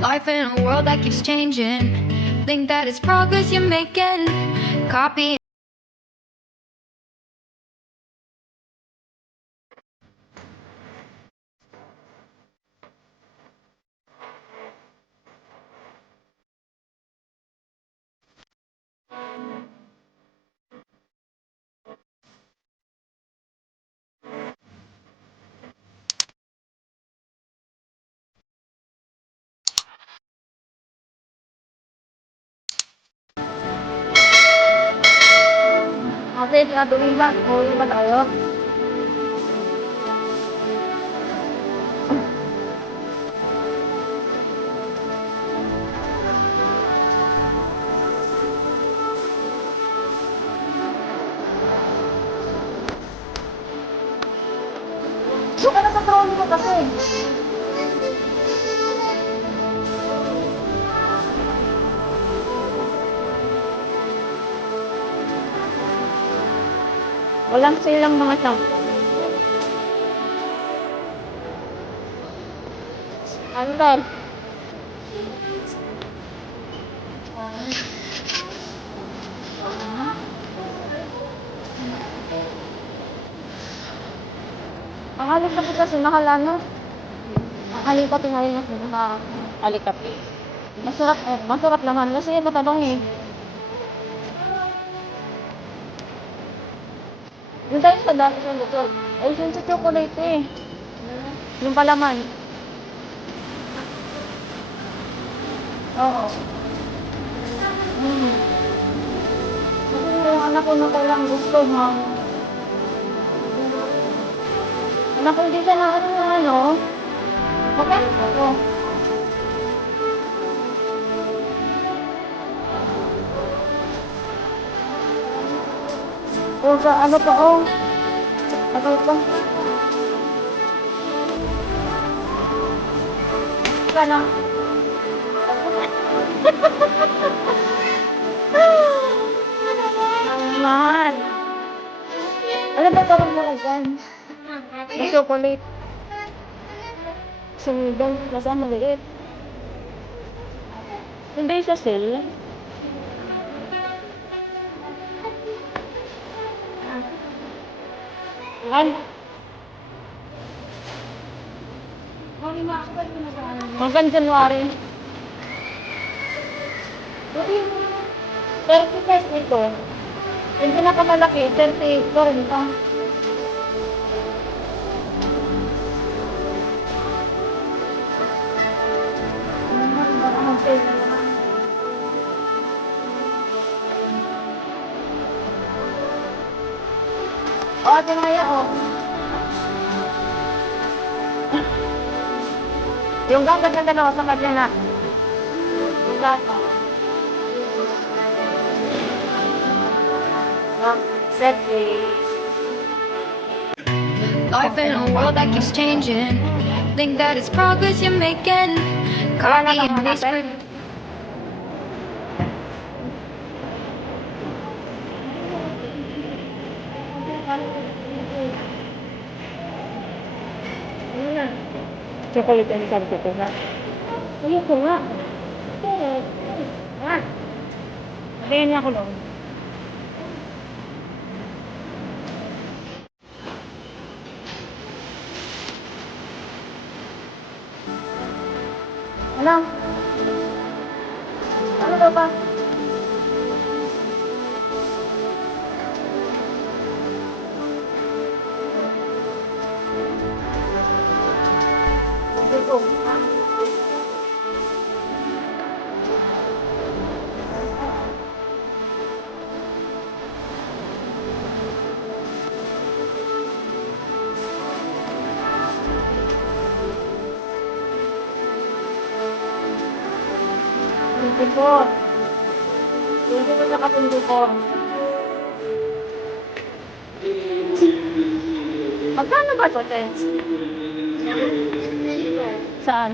Life in a world that keeps changing. Think that it's progress you're making. Copy. Ate, gagawin ba? Uwi ba tayo? Doon ka na sa trolley mo kasi. Walang silang mga tao. Ano ba? Ang halikat kasi nakalano. Ang halikat na rin ako na halikat. Masarap naman kasi matabang eh. Yung tayo sa dati sa luto. Ay, yun sa chocolate eh. Yung palaman. Oo. Kasi yung anak ko na kailang gusto ha. Anak ko hindi siya na ano. Magkano ako? O sa ano pa oh. Ano pa? Sana. Naman. Ano ba tarong mo dyan? May chocolate. Sumidong, nasa maliit. Hindi sa sale. Ano? Hanggang January. 30 pesos nito. Yung pinakamalaki, 38 ko rin pa. O, ate Maya, o. Yung gagat na dalawa sa kanya na. Yung gagat. Set Life in a world that keeps changing. Think that it's progress you're making. Copy and paste. chocolate and sabi ko na. Ayoko nga. Nga. Sabihin niya ako lang. Ano? Ano daw ba? Dito. Dito po. Dito mo nakatundo ko. Magkano ba ito, Tess? Saan?